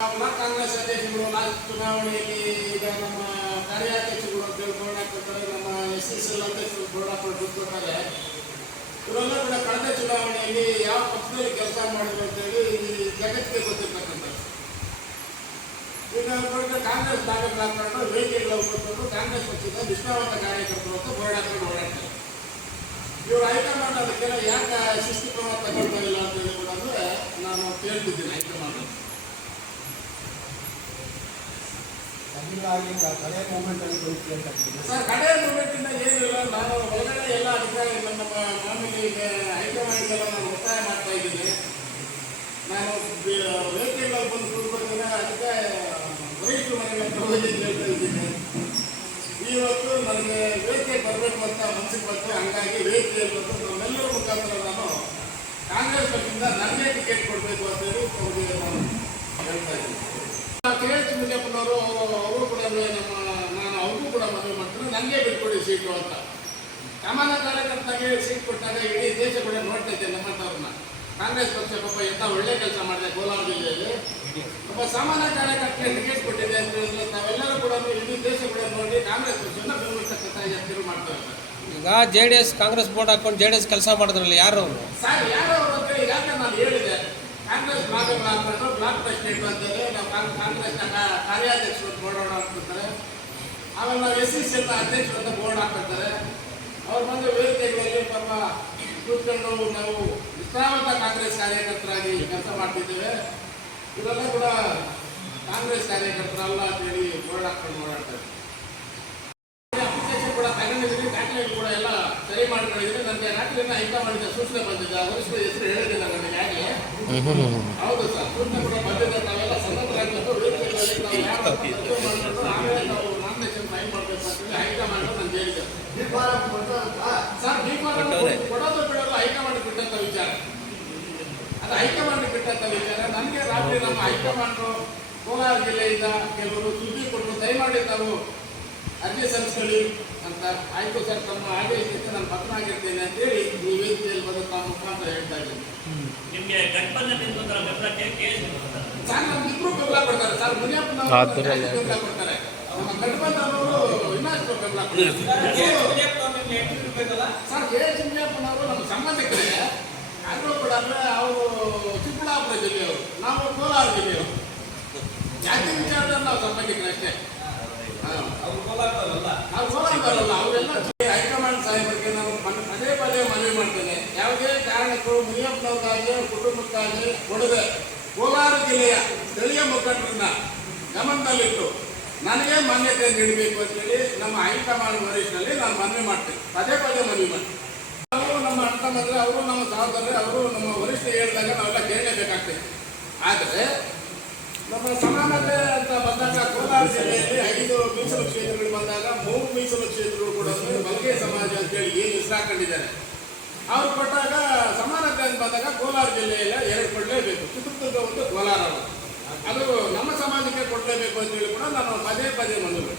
Block Congress ಅಧ್ಯಕ್ಷರು ನಾಲ್ಕು ಚುನಾವಣೆಯಲ್ಲಿ ಈಗ ನಮ್ಮ ಕಾರ್ಯಾಧ್ಯಕ್ಷರು ಅಂತ ಹೇಳಿ ಬೋರ್ಡ್ ಹಾಕಿರ್ತಾರೆ ನಮ್ಮ ಎಸ್ ಎಸ್ ಎಲ್ ಅಧ್ಯಕ್ಷರು ಬೋರ್ಡ್ ಹಾಕೊಂಡು ಬಿಟ್ಕೊಡ್ತಾರೆ ಇವರೆಲ್ಲ ಕೂಡ ಕಳೆದ ಚುನಾವಣೆಯಲ್ಲಿ ಯಾವ ಪಕ್ಷದಲ್ಲಿ ಕೆಲಸ ಮಾಡಿದ್ರು ಅಂತೇಳಿ ಈ ಜಗತ್ತಿಗೆ ಗೊತ್ತಿರ್ತಕ್ಕಂಥದ್ದು ಈಗ ನೋಡಿದ್ರೆ ಕಾಂಗ್ರೆಸ್ ನಾಯಕರು ಹಾಕೊಂಡು ವೇದಿಕೆಗಳು ಕೊಟ್ಟು ಕಾಂಗ್ರೆಸ್ ಪಕ್ಷದ ನಿಷ್ಠಾವಂತ ಕಾರ್ಯಕರ್ತರು ಅಂತ ಬೋರ್ಡ್ ಹಾಕೊಂಡು ಇವರು ಹೈಕಮಾಂಡ್ ಅದಕ್ಕೆಲ್ಲ ಯಾಕೆ ಶಿಸ್ತು ಕ್ರಮ ತಗೊಳ್ತಾ ಇಲ್ಲ ಅಂತ ಹೇಳಿ ಕೂಡ ಅಂದ್ರೆ ನಾನು ಕೇಳ್ತಿದ್ದೀನಿ ಹೈಕಮಾಂಡ್ ಕಡೆ ಮೂಮೆಂಟ್ ಅಲ್ಲಿ ಬರುತ್ತೆ ಅಂತ. ಸರ್ ಕಡೆ ಮೂಮೆಂಟಿಂದ ಏನಿಲ್ಲ ನಾನು ಒಳಗಡೆ ಎಲ್ಲ ಅಧಿಕಾರಿ ನಮ್ಮ ಈಗ ಹೈಕಮಾಂಡ್ಗೆಲ್ಲ ನಾನು ಒತ್ತಾಯ ಮಾಡ್ತಾ ಇದ್ದೀನಿ ನಾನು ವೇದಿಕೆಗಳಲ್ಲಿ ಬಂದು ಕೂತ್ಕೊಳ್ತೀನಿ ಅದಕ್ಕೆ ವರಿಷ್ಠ ಮನೆಗೆ ಅಂತ ಹೇಳ್ತಾ ಇದ್ದೀನಿ ಇವತ್ತು ನನಗೆ ವೇದಿಕೆ ಬರಬೇಕು ಅಂತ ಮನಸ್ಸಿಗೆ ಬಂತು. ಹಂಗಾಗಿ ವೇದಿಕೆಯಲ್ಲಿ ಬಂದು ನಮ್ಮೆಲ್ಲರ ಮುಖಾಂತರ ನಾನು ಕಾಂಗ್ರೆಸ್ ಪಕ್ಷದಿಂದ ನನಗೆ ಟಿಕೆಟ್ ಕೊಡಬೇಕು ಅಂತೇಳಿ ಅವ್ರಿಗೆ ನಾನು ಹೇಳ್ತಾ ಇದ್ದೀನಿ ಕೆ ಎಚ್ ಮುನಿಯಪ್ಪನವರು ಅವರು ಕೂಡ ನಮ್ಮ ನಾನು ಅವ್ರಿಗೂ ಕೂಡ ಮನವಿ ಮಾಡ್ತೀನಿ. ನನಗೆ ಬಿಟ್ಕೊಡಿ ಸೀಟು ಅಂತ. ಸಾಮಾನ್ಯ ಕಾರ್ಯಕರ್ತರಿಗೆ ಸೀಟ್ ಕೊಟ್ಟಾಗ ಇಡೀ ದೇಶ ಕೂಡ ನೋಡ್ತಾ ಇದ್ದೆ ನಮ್ಮಂಥವ್ರನ್ನ. ಕಾಂಗ್ರೆಸ್ ಪಕ್ಷ ಪಾಪ ಎಂಥ ಒಳ್ಳೆ ಕೆಲಸ ಮಾಡಿದೆ ಕೋಲಾರ ಜಿಲ್ಲೆಯಲ್ಲಿ. ಒಬ್ಬ ಸಾಮಾನ್ಯ ಕಾರ್ಯಕರ್ತರಿಗೆ ಟಿಕೆಟ್ ಕೊಟ್ಟಿದೆ ಅಂತ ಹೇಳಿದ್ರೆ ನಾವೆಲ್ಲರೂ ಕೂಡ ಇಡೀ ದೇಶ ಕೂಡ ನೋಡಿ ಕಾಂಗ್ರೆಸ್ ಪಕ್ಷವನ್ನು ಬೆಂಬಲಿಸ್ತಕ್ಕಂಥ ಯತ್ನ ಮಾಡ್ತಾ ಇದ್ದಾರೆ. ಈಗ J D S Congress board ಹಾಕೊಂಡು ಜೆ ಡಿ ಎಸ್ ಕೆಲಸ ಮಾಡಿದ್ರಲ್ಲ ಯಾರು ಅವರು? ಸರ್ ಯಾರು ಅವರು ಯಾಕೆ ನಾನು ಹೇಳಿದೆ? ಬ್ಲಾಕ್ ಹಾಕೊಂಡು ಬ್ಲಾಕ್ ಪ್ರೆಸಿಡೆಂಟ್ ಅಂತೇಳಿ ನಾವು ಕಾಂಗ್- ಕಾಂಗ್ರೆಸ್ನ ಕಾರ್ಯಾಧ್ಯಕ್ಷರು ಬೋರ್ಡ್ ಹಾಕ್ತಿರ್ತಾರೆ ಆಮೇಲೆ ನಾವು ಎಸ್ ಸಿ ಅಂತ ಅಧ್ಯಕ್ಷರು ಅಂತ ಬೋರ್ಡ್ ಹಾಕಿರ್ತಾರೆ ಅವ್ರು ಬಂದು ವೇದಿಕೆಗಳಲ್ಲಿ ಪಾಪ ಕೂತ್ಕೊಂಡು ನಾವು ನಿಷ್ಠಾವಂತ ಕಾಂಗ್ರೆಸ್ ಕಾರ್ಯಕರ್ತರಾಗಿ ಕೆಲಸ ಮಾಡ್ತಿದ್ದೇವೆ. ಇದೆಲ್ಲ ಕೂಡ ಕಾಂಗ್ರೆಸ್ ಕಾರ್ಯಕರ್ತರಲ್ಲ ಅಂತೇಳಿ ಬೋರ್ಡ್ ಹಾಕೊಂಡು ಓಡಾಡ್ತಾರೆ ಅಪ್ಲಿಕೇಶನ್ ಕೂಡ ತಗೊಂಡಿದ್ದೀನಿ ದಾಖಲೆಗಳು ಕೂಡ ಎಲ್ಲ ಸರಿ ಮಾಡ್ಕೊಂಡಿದ್ದೀನಿ ನನಗೆ ರಾತ್ರಿಯಿಂದ ಮಾಡಿದ ಸೂಚನೆ ಬಂದಿದೆ. ಆ ವರಿಷ್ಠರ ಹೆಸರು ಹೇಳಿದ್ದಿಲ್ಲ ನನಗೆ ಹೌದು ಸರ್ ಸೂಚನೆ ಕೂಡ ಬಂದಿದೆ. ತಾವೆಲ್ಲ ಸನ್ನದ್ಧರಾಗಬೇಕು ನಾವು ಮಾಡ್ಕೊಂಡು ಆಮೇಲೆ ನಾವು ನಾಮಿನೇಷನ್ ಫೈಲ್ ಮಾಡಬೇಕು ಅಂತೇಳಿ ಹೈಕಮಾಂಡ್ ನಾನು ಹೇಳಿದೆ. ಸರ್ ಡಿಫಾರ್ಮ್ ಕೊಡೋದು ಬಿಡೋದು ಹೈಕಮಾಂಡ್ ಬಿಟ್ಟಂತ ವಿಚಾರ. ಅದು ಹೈಕಮಾಂಡ್ ಬಿಟ್ಟಂತ ವಿಚಾರ. ನನಗೆ ರಾತ್ರಿ ನಮ್ಮ ಹೈಕಮಾಂಡ್ ಕೋಲಾರ ಜಿಲ್ಲೆಯಿಂದ ಕೆಲವರು ಸುದ್ದಿ ಕೊಟ್ಟು ದಯಮಾಡಿ ತಾವು ಅರ್ಜಿ ಸಲ್ಲಿಸ್ಕೊಳ್ಳಿ ಅಂತ ಆಯ್ತು ಸರ್ ತಮ್ಮ ಆದೇಶಕ್ಕೆ ನಾನು ಪತ್ರನಾಗಿರ್ತೇನೆ ಅಂತೇಳಿ ಈ ವೇದಿಕೆಯಲ್ಲಿ ಬಂದು ತಮ್ಮ ಮುಖಾಂತರ ಹೇಳ್ತಾ ಇದ್ದೀನಿ. ನಿಮ್ಗೆ ಗಠಬಂಧನ್ ನಿಂತರ ಬೆಂಬಲಕ್ಕೆ ಕೇಸ್ ಸರ್? ನಮ್ಗೆ ಇಬ್ರು ಬೆಂಬಲ ಕೊಡ್ತಾರೆ ಸರ್ ಮುನಿಯಪ್ಪನವರು. ಬೆಂಬಲ ಕೊಡ್ತಾರೆ. ನಮ್ಮ ಇನ್ನಷ್ಟು ಬೆಂಬಲ ಕೊಡ್ತಾರೆ. ಸರ್ ಕೆ ಚಿನ್ನಪ್ಪನವರು ನಮ್ಮ ಸಂಬಂಧಿಕರೇ ಆದರೂ ಕೂಡ ಅಂದ್ರೆ ಅವರು ಚಿಕ್ಕಬಳ್ಳಾಪುರ ಜಿಲ್ಲೆಯವರು ನಾವು ಕೋಲಾರ ಜಿಲ್ಲೆಯವರು. ಜಾತಿ ವಿಚಾರದಲ್ಲಿ ನಾವು ಸಂಬಂಧಿಕರು ಅಷ್ಟೇ. ಕೋಲಾರದವರಲ್ಲ ಅವರೆಲ್ಲ ಹೈಕಮಾಂಡ್ ಸಾಹೇಬರಿಗೆ ನಾವು ಪದೇ ಪದೇ ಮನವಿ ಮಾಡ್ತೇನೆ. ಯಾವುದೇ ಕಾರಣಕ್ಕೂ ಮುನಿಯಪ್ಪನವ್ರಿಗಾಗಲಿ, ಅವ್ರ ಕುಟುಂಬಕ್ಕಾಗಲಿ ಕೊಡದೆ ಕೋಲಾರ ಜಿಲ್ಲೆಯ ಸ್ಥಳೀಯ ಮುಖಂಡರನ್ನ ಗಮನದಲ್ಲಿಟ್ಟು ನನಗೆ ಮಾನ್ಯತೆ ನೀಡಬೇಕು ಅಂತೇಳಿ ನಮ್ಮ ಹೈಕಮಾಂಡ್ ವರಿಷ್ಠರಲ್ಲಿ ನಾನು ಮನವಿ ಮಾಡ್ತೇನೆ. ಪದೇ ಪದೇ ಮನವಿ ಮಾಡ್ತೇನೆ. ಅವರು ನಮ್ಮ ಅಣ್ಣ ಅವರು ನಮ್ಮ ಸಹೋದರರು, ಅವರು ನಮ್ಮ ವರಿಷ್ಠ ಹೇಳಿದಾಗ ನಾವೆಲ್ಲ ಕೇಳಲೇಬೇಕಾಗ್ತದೆ. ಆದರೆ ನಮ್ಮ ಸಮಾನತೆ ಕೋಲಾರ ಜಿಲ್ಲೆಯಲ್ಲಿ ಐದು ಮೀಸಲು ಕ್ಷೇತ್ರಗಳು ಬಂದಾಗ ಮೂರು ಮೀಸಲು ಕ್ಷೇತ್ರಗಳು ಕೂಡ ಬಲ್ಗೆ ಸಮಾಜ ಅಂತೇಳಿ ಏನು ಹೆಸರು ಹಾಕೊಂಡಿದ್ದಾರೆ ಅವ್ರು ಕೊಟ್ಟಾಗ ಸಮಾನತೆ ಅಂತ ಬಂದಾಗ ಕೋಲಾರ ಜಿಲ್ಲೆಯಲ್ಲಿ ಎರಡು ಕೊಡಲೇಬೇಕು ಚಿತ್ರದುರ್ಗ ಒಂದು ಕೋಲಾರ ಅದು ನಮ್ಮ ಸಮಾಜಕ್ಕೆ ಕೊಡಲೇಬೇಕು ಅಂತೇಳಿ ಕೂಡ ನಾನು ಪದೇ ಪದೇ ಮಾಡ್ತೀನಿ.